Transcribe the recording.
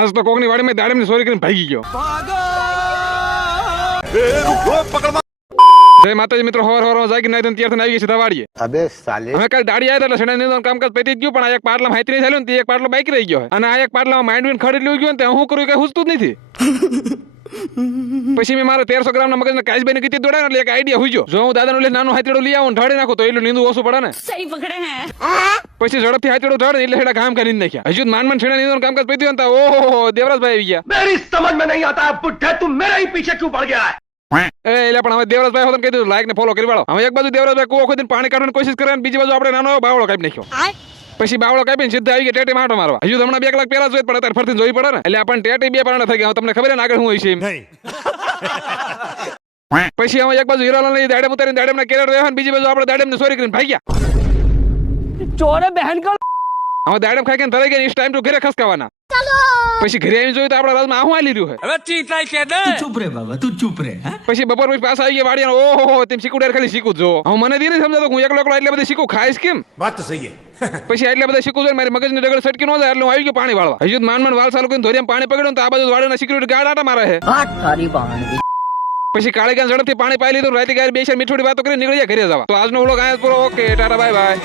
માણસ તો કોકની વાડીમાં દાડમની ચોરી કરીને ભાગી ગયો. જય માતાજી મિત્રો, હવાર જાગી નાઈ તૈયાર થઈને આવી ગયા સીધા વાડીએ. અબે સાલે અમે કાલ દાડી આવ્યા એટલે શેણાનું કામકાજ પતી ગયું, પણ આ એક પાટલામાં હાથી નહીં ચાલ્યું ને તે એક પાટલો બાકી રહી ગયો અને આ એક પાટલામાં માંડવીને ખડી લઈ ગયો ને તે હું કરું કઈ હુસતું જ નથી. પછી મેં મારા 1300 ગ્રામના મગજના કાશભાઈને કીધી દોડાય એટલે એક આઈડિયા હુજ્યો. જો હું દાદાનું લે નાનું હાથીડું લઈ આવું ઢાળી નાખું તો એટલું નીંદું ઓછું પડે ને. સહી પકડે હે. પછી ઝડપથી હાથીડું ઢાળે એટલે હેડા કામ કરી નાખ્યા. હજુ માન છેડા નીંદવાનું કામકાજ પત્યું ને ઓહો દેવરાજભાઈ આવી ગયા. मेरी समझ में नहीं आता बुढ़े तुम मेरे ही पीछे क्यों पड़ गया है? એટલે પણ હવે દેવરાજભાઈ હોતન કહી દીધું લાઈક ને ફોલો કરી વાળો. હવે એક બાજુ દેવરાજભાઈ કૂવો ખોદીને પાણી કાઢવાની કોશિશ કરે અને બીજી બાજુ આપણે નાનો એવો બાવળો કાપી નાખ્યો. પછી બાવળો કાપીને સીધા આવી ગયા ટેટી માટો મારવા. હજુ હમણાં 2 કલાક પહેલા જોઈ પણ અત્યારે ફરતી જોઈ પડે ને એટલે આપણને ટેટી 2 પારણા થઈ ગયા. તમને ખબર ને આગળ હું હોય છે એમ. પછી હવે એક બાજુ હીરાલાલ ની દાડમ ઉતારીને દાડમના કેરેટ વેહન, બીજી બાજુ આપણે દાડમને ચોરી કરીને ભાગ્યા. ચોરે બહેન કો હવે દાડમ ખાઈ કે ધરાઈ ગયા. ઇસ ટાઈમ ટુ ઘરે ખસકાવાના. પછી ઘરે આવીને જોયું તો આપણા રાજમાં આહું આલી રહ્યું છે. હવે ચીતાઈ કે દે ચૂપ રે બાબા, તું ચૂપ રે. પછી બપોર પછી પાછા આવી ગયા વાડિયા. ઓહો તેમ શીકુડેર ખાલી શીખું જો. હવે મને દી નહીં સમજાતો હું એકલો એટલે બધી શીખું ખાઈશ કેમ. बात तो सही है. પછી એટલે બધા શીખું જોઈએ મારી મગજની ડગર સટકી ન જાય એટલે હું આવી ગયો પાણી વાળવા. હજુ માન વાલ ચાલુ કરીને ધોરિયામાં પાણી પકડ્યું તો આ બાજુ વાડીના સિક્યુરિટી ગાર્ડ આટા મારે છે. પછી કાળી ગાન ઝડપથી પાણી પાઈ લીધું. રાતે ગાય બેસી મીઠોડી વાતો કરીને નીકળી ગયા ઘરે જવા. તો આજનો વ્લોગ અહીંયા પૂરો. Okay tata bye bye.